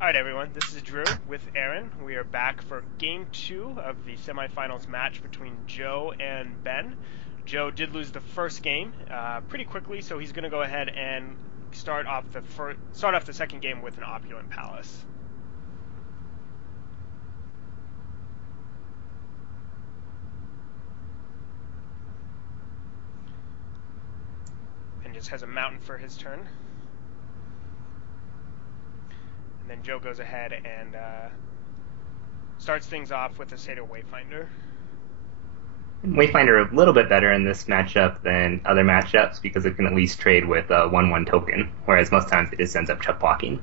Alright everyone, this is Drew with Aaron. We are back for game 2 of the semifinals match between Joe and Ben. Joe did lose the first game pretty quickly, so he's going to go ahead and start off the second game with an opulent palace. And just has a mountain for his turn. Then Joe goes ahead and starts things off with a Seder Wayfinder. Wayfinder a little bit better in this matchup than other matchups because it can at least trade with a 1/1 token, whereas most times it just ends up chuck blocking.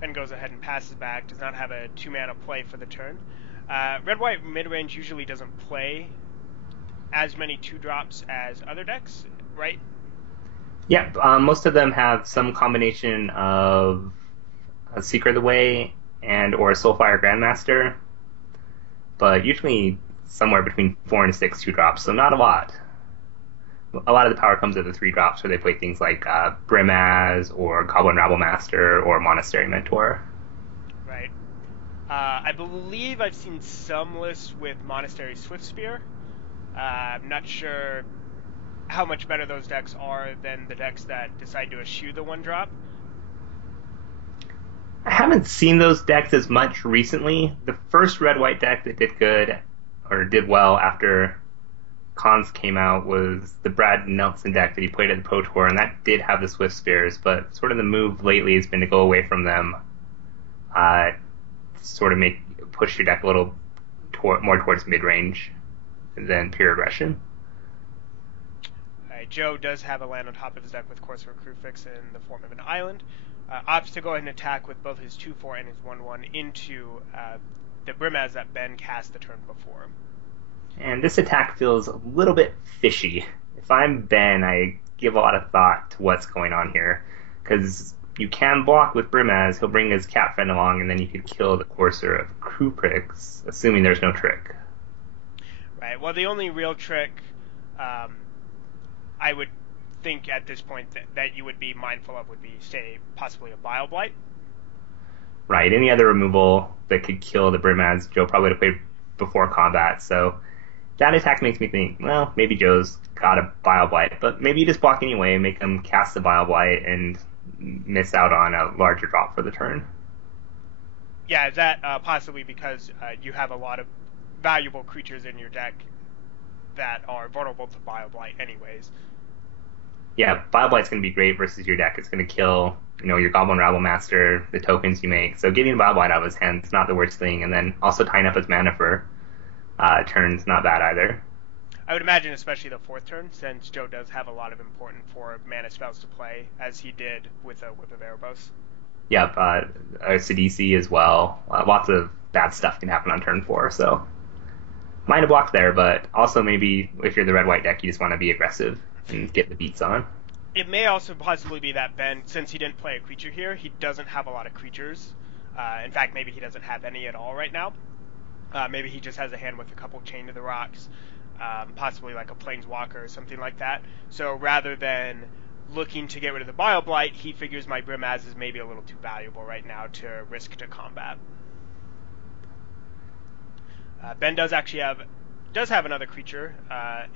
Ben goes ahead and passes back, does not have a 2-mana play for the turn. Red-White Midrange usually doesn't play as many 2-drops as other decks, right? Yep, most of them have some combination of a Secret of the Way and or a Soulfire Grandmaster, but usually somewhere between 4 and 6 2-drops, so not a lot. A lot of the power comes at the 3-drops where they play things like Brimaz or Goblin Rabble Master or Monastery Mentor. Right. I believe I've seen some lists with Monastery Swiftspear. I'm not sure how much better those decks are than the decks that decide to eschew the 1-drop. I haven't seen those decks as much recently. The first red-white deck that did good, or did well after Cons came out, was the Brad Nelson deck that he played at the Pro Tour, and that did have the Swift Spears, but sort of the move lately has been to go away from them, sort of push your deck a little more towards mid-range than pure aggression. Joe does have a land on top of his deck with Corsair Crewfix in the form of an island. Opts to go ahead and attack with both his 2/4 and his 1/1 into the Brimaz that Ben cast the turn before. And this attack feels a little bit fishy. If I'm Ben, I give a lot of thought to what's going on here, because you can block with Brimaz, he'll bring his cat friend along, and then you could kill the Corsair of Crewfix, assuming there's no trick. Right, well the only real trick I would think at this point that you would be mindful of would be, say, possibly a Bile Blight. Right, any other removal that could kill the Brimaz, Joe probably would have played before combat, so that attack makes me think, well, maybe Joe's got a Bile Blight, but maybe you just block anyway and make him cast the Bile Blight and miss out on a larger drop for the turn. Yeah, is that possibly because you have a lot of valuable creatures in your deck that are vulnerable to Bile Blight anyways? Yeah, Bile Blight's going to be great versus your deck. It's going to kill, your Goblin Rabble Master, the tokens you make. So getting Bile Blight out of his hand is not the worst thing, and then also tying up his mana for turns, not bad either. I would imagine especially the 4th turn, since Joe does have a lot of important 4 mana spells to play, as he did with a Whip of Erebos. Yep, Sidisi as well. Lots of bad stuff can happen on turn 4, so mind a block there, but also maybe if you're the red-white deck, you just want to be aggressive and get the beats on. It may also possibly be that Ben, since he didn't play a creature here, he doesn't have a lot of creatures. In fact, maybe he doesn't have any at all right now. Maybe he just has a hand with a couple Chain to the Rocks, possibly like a Planeswalker or something like that. So rather than looking to get rid of the Bile Blight, he figures my Brimaz is maybe a little too valuable right now to risk to combat. Ben does have another creature,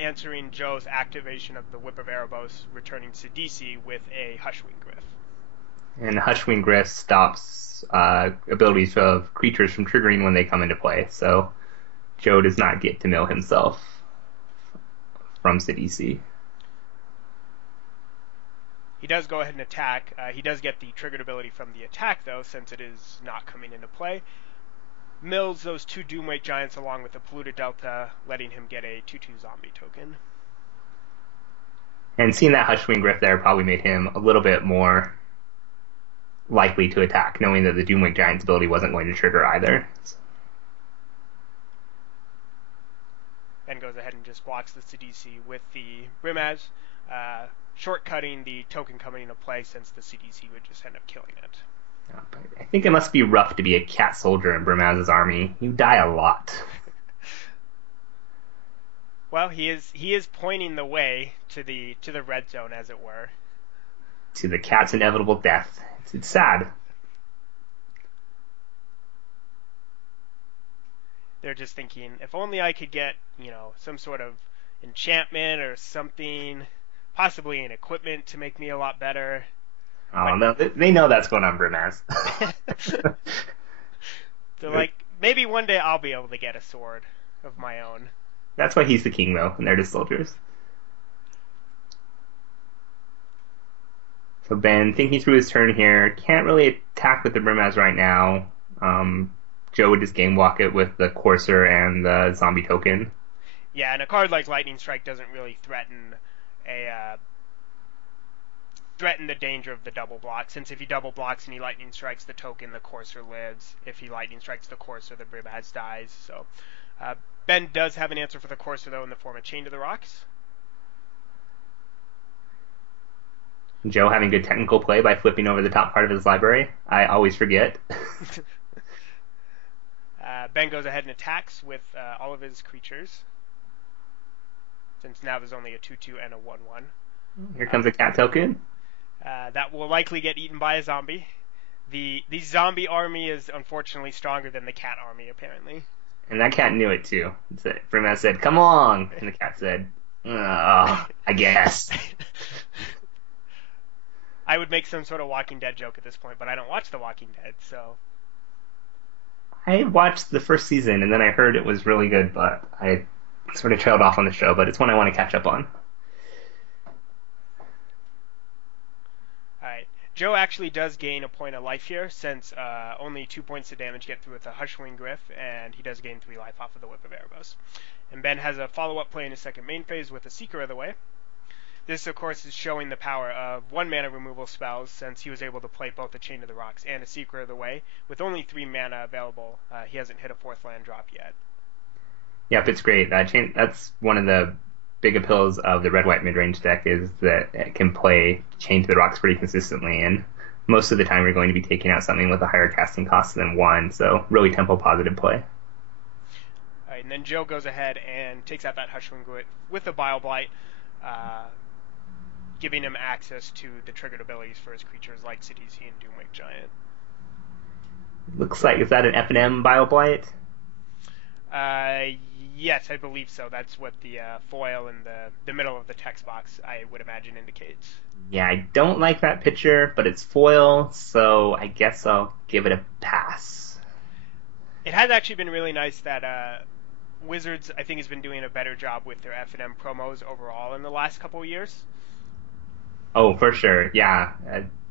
answering Joe's activation of the Whip of Erebos, returning Sidisi with a Hushwing Gryph. And Hushwing Gryph stops abilities of creatures from triggering when they come into play, so Joe does not get to mill himself from Sidisi. He does go ahead and attack. He does get the triggered ability from the attack, though, since it is not coming into play. Mills those 2 Doomwake Giants along with the Polluted Delta, letting him get a 2/2 zombie token. And seeing that Hushwing Gryph there probably made him a little bit more likely to attack, knowing that the Doomwake Giant's ability wasn't going to trigger either. Ben goes ahead and just blocks the CDC with the Brimaz, shortcutting the token coming into play since the CDC would just end up killing it. I think it must be rough to be a cat soldier in Brimaz's army. You die a lot. Well, he is pointing the way to the red zone, as it were. To the cat's inevitable death. It's sad. They're just thinking, if only I could get, some sort of enchantment or something, possibly an equipment to make me a lot better. Oh, no, they know that's going on, Brimaz. They're like, maybe one day I'll be able to get a sword of my own. That's why he's the king, though, and they're just soldiers. So Ben, thinking through his turn here, can't really attack with the Brimaz right now. Joe would just game walk it with the Courser and the zombie token. Yeah, and a card like Lightning Strike doesn't really threaten the danger of the double block, since if he double blocks and he Lightning Strikes the token, the Courser lives. If he Lightning Strikes the Courser, the Brimaz dies. So Ben does have an answer for the Courser, though, in the form of Chain to the Rocks. Joe having good technical play by flipping over the top part of his library. I always forget. Ben goes ahead and attacks with all of his creatures, since now there's only a 2/2 and a 1/1. Here comes a cat token. That will likely get eaten by a zombie. The zombie army is unfortunately stronger than the cat army, apparently. And that cat knew it too. Brimaz said, "Come on," and the cat said, "I guess." I would make some sort of Walking Dead joke at this point, but I don't watch The Walking Dead, so... I watched the first season, and then I heard it was really good, but I sort of trailed off on the show, but it's one I want to catch up on. Alright. Joe actually does gain a point of life here, since only 2 points of damage get through with a Hushwing Gryph, and he does gain 3 life off of the Whip of Erebos. And Ben has a follow-up play in his second main phase with a Seeker of the Way. This, of course, is showing the power of 1-mana removal spells, since he was able to play both a Chain of the Rocks and a Seeker of the Way. With only 3 mana available, he hasn't hit a 4th land drop yet. Yep, it's great. That's one of the big appeals of the red-white mid-range deck, is that it can play Chain to the Rocks pretty consistently, and most of the time you're going to be taking out something with a higher casting cost than 1, so really tempo-positive play. Alright, and then Joe goes ahead and takes out that Hushwing Gryph with a Bile Blight, giving him access to the triggered abilities for his creatures like Sidisi and Doomwake Giant. Looks like, is that an F&M Bile Blight? Yes, I believe so. That's what the foil in the middle of the text box, I would imagine, indicates. Yeah, I don't like that picture, but it's foil, so I guess I'll give it a pass. It has actually been really nice that Wizards, I think, has been doing a better job with their F&M promos overall in the last couple of years. Oh, for sure, yeah.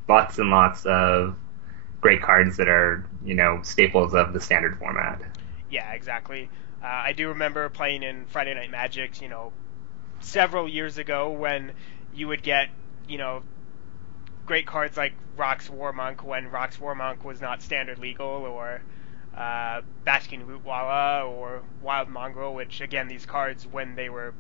Lots and lots of great cards that are, staples of the standard format. Yeah, exactly. I do remember playing in Friday Night Magic, several years ago when you would get, great cards like Rock's Warmonk when Rock's Warmonk was not standard legal, or Basking Rootwalla or Wild Mongrel, which, again, these cards, when they were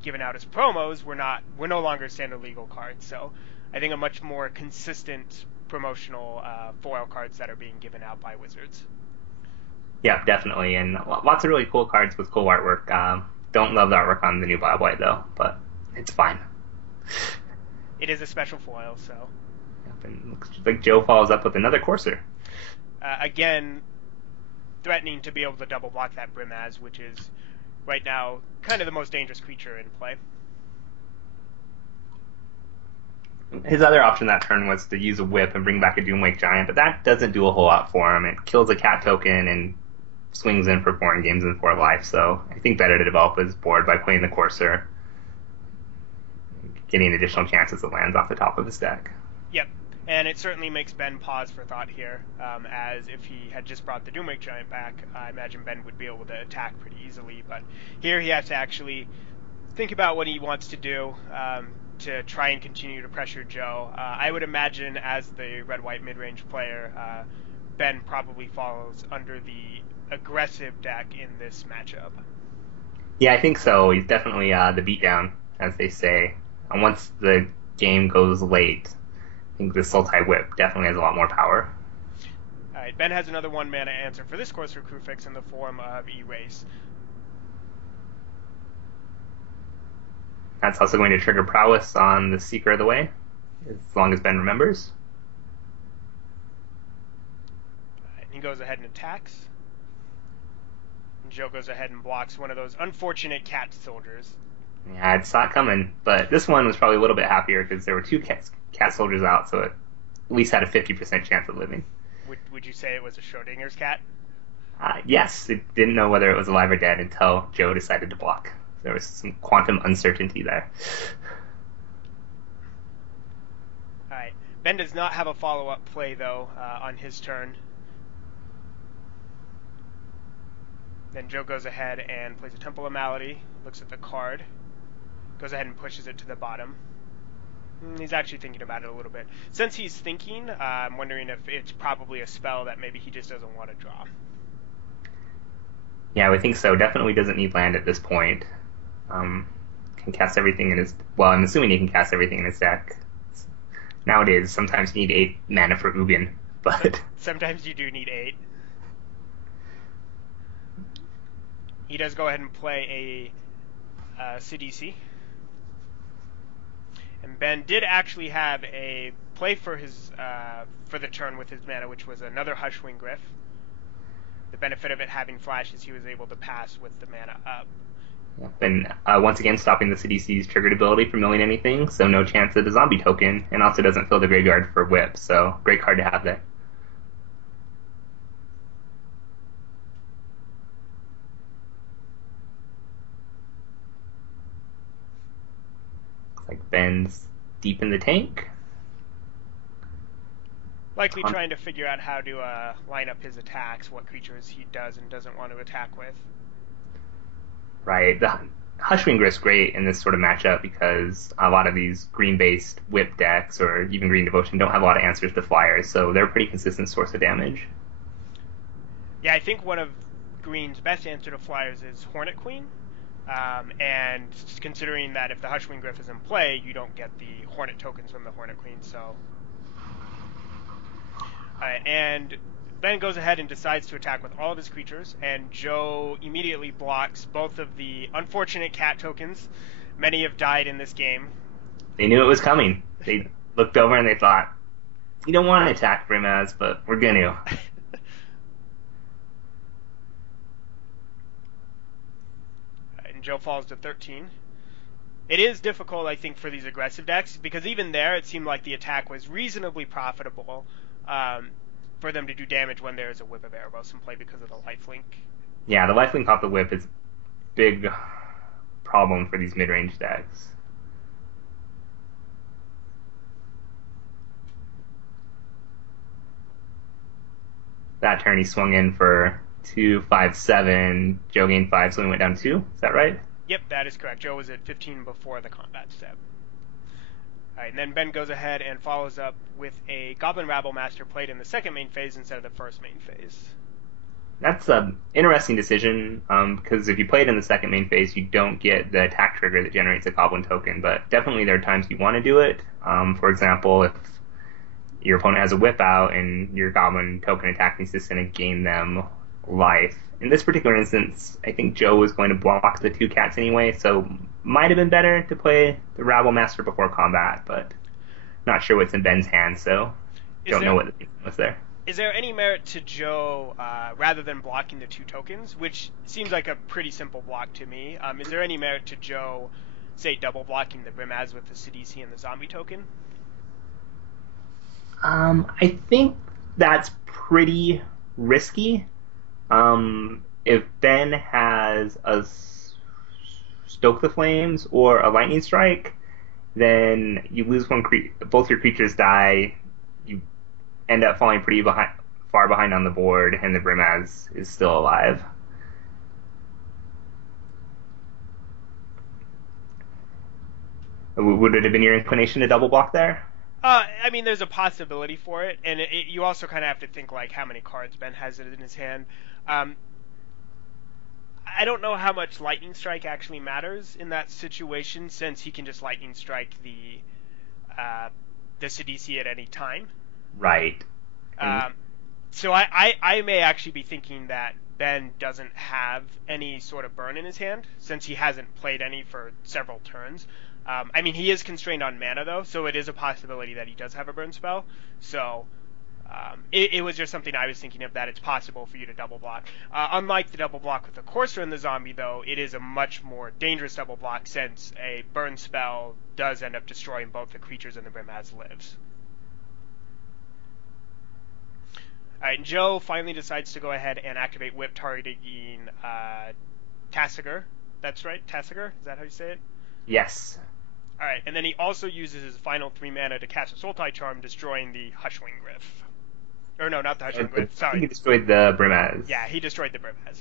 given out as promos, were no longer standard legal cards. So I think a much more consistent promotional foil cards that are being given out by Wizards. Yeah, definitely, and lots of really cool cards with cool artwork. Don't love the artwork on the new Bile Blight, though, but it's fine. It is a special foil, so... Yep, and looks like Joe follows up with another Courser. Again, threatening to be able to double block that Brimaz, which is, right now, kind of the most dangerous creature in play. His other option that turn was to use a Whip and bring back a Doomwake Giant, but that doesn't do a whole lot for him. It kills a cat token and swings in for 4 games and 4 life, so I think better to develop his board by playing the Courser, getting additional chances that lands off the top of his deck. Yep, and it certainly makes Ben pause for thought here, as if he had just brought the Doomwake Giant back, I imagine Ben would be able to attack pretty easily, but here he has to actually think about what he wants to do to try and continue to pressure Joe. I would imagine, as the red-white mid-range player, Ben probably falls under the aggressive deck in this matchup. Yeah, I think so. He's definitely the beatdown, as they say. And once the game goes late, I think the Sultai Whip definitely has a lot more power. Alright, Ben has another 1-mana answer for this Courser Crewfix in the form of Erase. That's also going to trigger prowess on the Seeker of the Way, as long as Ben remembers. And he goes ahead and attacks. And Joe goes ahead and blocks one of those unfortunate cat soldiers. Yeah, I saw it coming, but this one was probably a little bit happier because there were two cat soldiers out, so it at least had a 50% chance of living. Would you say it was a Schrodinger's cat? Yes, it didn't know whether it was alive or dead until Joe decided to block. There was some quantum uncertainty there. Alright. Ben does not have a follow-up play, though, on his turn. Then Joe goes ahead and plays a Temple of Malady, looks at the card, goes ahead and pushes it to the bottom. He's actually thinking about it a little bit. Since he's thinking, I'm wondering if it's probably a spell that maybe he just doesn't want to draw. Yeah, I would think so. Definitely doesn't need land at this point. Can cast everything in his... Well, I'm assuming he can cast everything in his deck. Nowadays, sometimes you need 8 mana for Ugin, but... Sometimes you do need 8. He does go ahead and play a CDC. And Ben did actually have a play for his for the turn with his mana, which was another Hushwing Gryph. The benefit of it having flash is he was able to pass with the mana up. And once again, stopping the CDC's triggered ability from milling anything, so no chance of a zombie token, and also doesn't fill the graveyard for whip, so great card to have there. Looks like Ben's deep in the tank. Likely trying to figure out how to line up his attacks, what creatures he does and doesn't want to attack with. Right. The Hushwing Gryph's great in this sort of matchup because a lot of these green-based whip decks or even Green Devotion don't have a lot of answers to flyers, so they're a pretty consistent source of damage. Yeah, I think one of Green's best answer to flyers is Hornet Queen. And considering that if the Hushwing Gryph is in play, you don't get the Hornet tokens from the Hornet Queen, so... and Ben goes ahead and decides to attack with all of his creatures, and Joe immediately blocks both of the unfortunate cat tokens. Many have died in this game. They knew it was coming. They looked over and they thought, we don't want to attack Brimaz, but we're going to. And Joe falls to 13. It is difficult, I think, for these aggressive decks, because even there it seemed like the attack was reasonably profitable. For them to do damage when there is a Whip of Erebos in play because of the lifelink. Yeah, the lifelink off the whip is a big problem for these mid-range decks. That turn he swung in for 2, 5, 7. Joe gained 5, so he went down 2. Is that right? Yep, that is correct. Joe was at 15 before the combat step. Alright, and then Ben goes ahead and follows up with a Goblin Rabble Master played in the second main phase instead of the first main phase. That's an interesting decision, because if you play it in the second main phase, you don't get the attack trigger that generates a Goblin token, but definitely there are times you want to do it. For example, if your opponent has a Whip out and your Goblin token attack needs to gain them life. In this particular instance, I think Joe was going to block the 2 cats anyway, so might have been better to play the Rabble Master before combat, but not sure what's in Ben's hand, so don't know what the thinking was there. Is there any merit to Joe, rather than blocking the 2 tokens, which seems like a pretty simple block to me, is there any merit to Joe, say, double blocking the Brimaz with the CDC and the zombie token? I think that's pretty risky. If Ben has a Stoke the Flames or a Lightning Strike, then you lose one both your creatures die, you end up falling pretty far behind on the board, and the Brimaz is still alive. Would it have been your inclination to double block there? I mean, there's a possibility for it, and you also kind of have to think, like, how many cards Ben has in his hand. I don't know how much Lightning Strike actually matters in that situation, since he can just Lightning Strike the CDC at any time. Right. So I may actually be thinking that Ben doesn't have any sort of burn in his hand, since he hasn't played any for several turns. I mean, he is constrained on mana, though, so it is a possibility that he does have a burn spell. So it was just something I was thinking of, that it's possible for you to double block. Unlike the double block with the Courser and the Zombie, though, it is a much more dangerous double block, since a burn spell does end up destroying both the creatures and the Brim as lives. Alright, and Joe finally decides to go ahead and activate Whip, targeting Tasigur. That's right, Tasigur? Is that how you say it? Yes. Alright, and then he also uses his final 3 mana to cast a Sultai Charm, destroying the Hushwing Gryph. Or no, not the Hushwing Gryph, sorry. He destroyed the Brimaz. Yeah, he destroyed the Brimaz.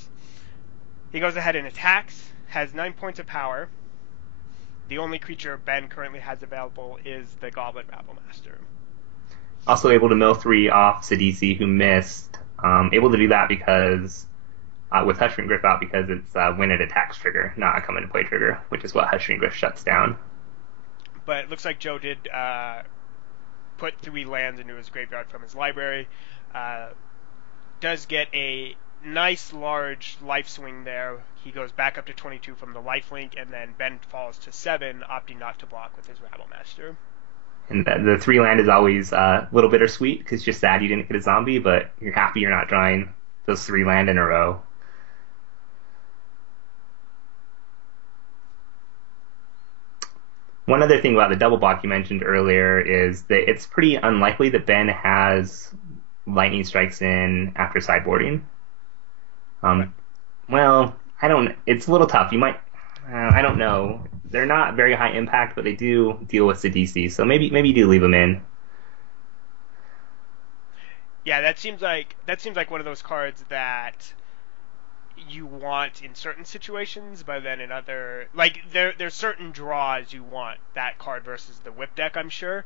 He goes ahead and attacks, has 9 points of power. The only creature Ben currently has available is the Goblin Rabblemaster. Also able to mill 3 off Sidisi, who missed. Able to do that because, with Hushwing Gryph out, because it's when it attacks trigger, not a come into play trigger, which is what Hushwing Gryph shuts down. But it looks like Joe did put 3 lands into his graveyard from his library. Does get a nice large life swing there. He goes back up to 22 from the lifelink, and then Ben falls to 7, opting not to block with his Rabblemaster. And the 3 land is always a little bittersweet, because it's just sad you didn't get a zombie, but you're happy you're not drawing those 3 land in a row. One other thing about the double block you mentioned earlier is that it's pretty unlikely that Ben has lightning strikes in after sideboarding. Well, it's a little tough. You might, I don't know. They're not very high impact, but they do deal with the DC, so maybe you do leave them in. Yeah, that seems like one of those cards that you want in certain situations, but then in other, like, there's certain draws you want that card versus the whip deck, I'm sure.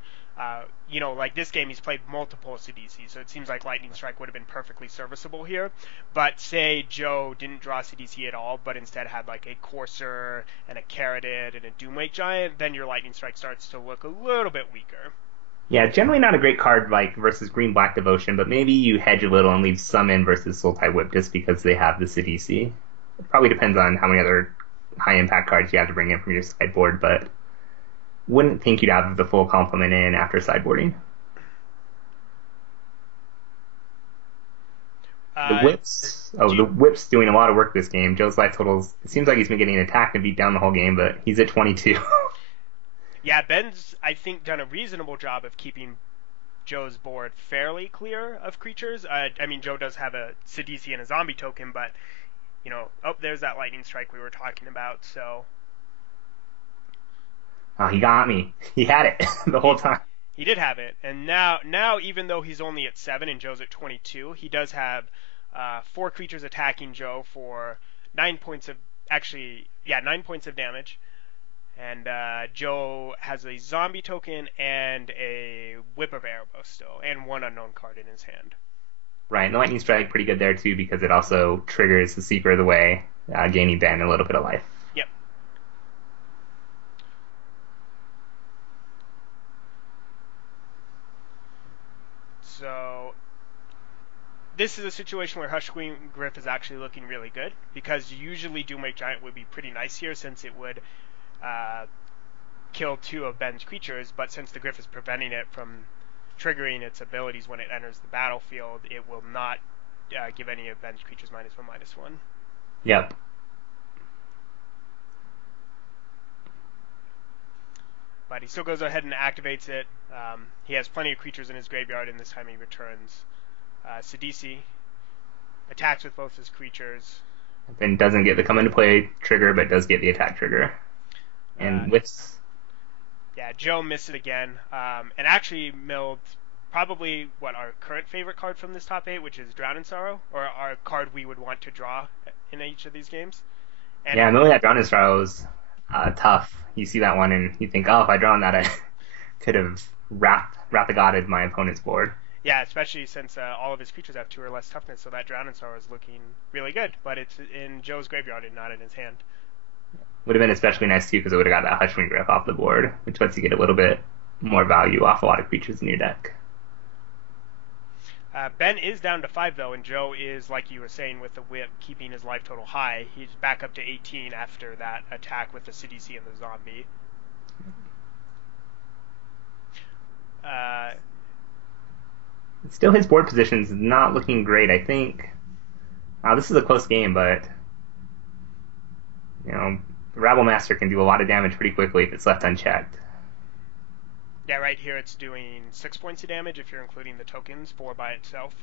Like this game, he's played multiple CDC, so it seems like Lightning Strike would have been perfectly serviceable here. But say Joe didn't draw CDC at all, but instead had like a Courser and a Carroted and a Doomwake Giant, then your Lightning Strike starts to look a little bit weaker. Yeah, generally not a great card like versus Green-Black Devotion, but maybe you hedge a little and leave some in versus Sultai Whip just because they have the CDC. It probably depends on how many other high-impact cards you have to bring in from your sideboard, but wouldn't think you'd have the full complement in after sideboarding. The Whip's doing a lot of work this game. Joe's life totals, it seems like he's been getting attacked and beat down the whole game, but he's at 22. Yeah, Ben's, I think, done a reasonable job of keeping Joe's board fairly clear of creatures. I mean, Joe does have a Sidisi and a zombie token, but, there's that Lightning Strike we were talking about, so... Oh, he got me. He had it the whole time. He did have it, and now even though he's only at 7 and Joe's at 22, he does have 4 creatures attacking Joe for 9 points of... 9 points of damage. And Joe has a zombie token and a Whip of Erebos still, and 1 unknown card in his hand. Right, and the Lightning Strike pretty good there too because it also triggers the Seeker of the Way, gaining Ben a little bit of life. Yep. So this is a situation where Hushwing Gryph is actually looking really good, because usually Doomwake Giant would be pretty nice here since it would kill 2 of Ben's creatures, but since the Gryph is preventing it from triggering its abilities when it enters the battlefield, it will not give any of Ben's creatures -1/-1. Yep. But he still goes ahead and activates it. He has plenty of creatures in his graveyard, and this time he returns Sidisi, attacks with both his creatures. Then doesn't get the come into play trigger, but does get the attack trigger. And whips. Yeah, Joe missed it again, and actually milled probably our current favorite card from this top 8, which is Drown in Sorrow, or our card we would want to draw in each of these games. And yeah, milling that Drown in Sorrow is tough. You see that one and you think, oh, if I drawn that, I could have wrapped the God in my opponent's board. Yeah, especially since all of his creatures have 2 or less toughness, so that Drown in Sorrow is looking really good, but it's in Joe's graveyard and not in his hand. Would have been especially nice too because it would have got that Hushwing Gryph off the board, which lets you get a little bit more value off a lot of creatures in your deck. Ben is down to 5 though, and Joe is, like you were saying, with the whip, keeping his life total high. He's back up to 18 after that attack with the CDC and the zombie. Still, his board position's not looking great. I think this is a close game, but the Rabble Master can do a lot of damage pretty quickly if it's left unchecked. Yeah, right here it's doing 6 points of damage if you're including the tokens, 4 by itself.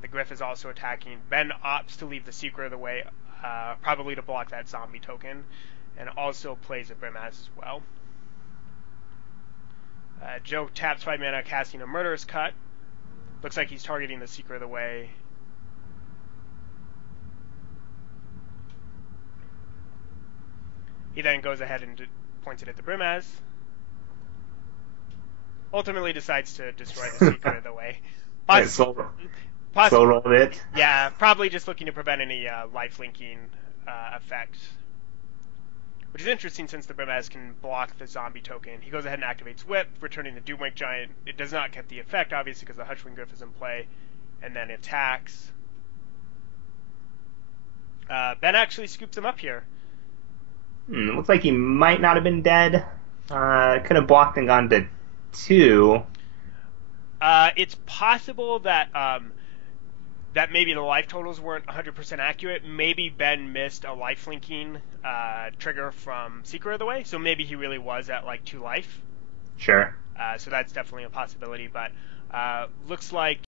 The Griff is also attacking. Ben opts to leave the Secret of the Way, probably to block that zombie token, and also plays a Brimaz as well. Joe taps 5 mana, casting a Murderous Cut. Looks like he's targeting the Secret of the Way. He then goes ahead and points it at the Brimaz. Ultimately decides to destroy the Secret of the Way. Slow roll it. Yeah, probably just looking to prevent any life-linking effects. Which is interesting since the Brimaz can block the zombie token. He goes ahead and activates Whip, returning the Doomwake Giant. It does not get the effect, obviously, because the Hushwing Griff is in play. And then attacks. Ben actually scoops him up here. Looks like he might not have been dead. Could have blocked and gone to 2. It's possible that that maybe the life totals weren't 100% accurate. Maybe Ben missed a life linking trigger from Secret of the Way, so maybe he really was at like 2 life. Sure. So that's definitely a possibility, but looks like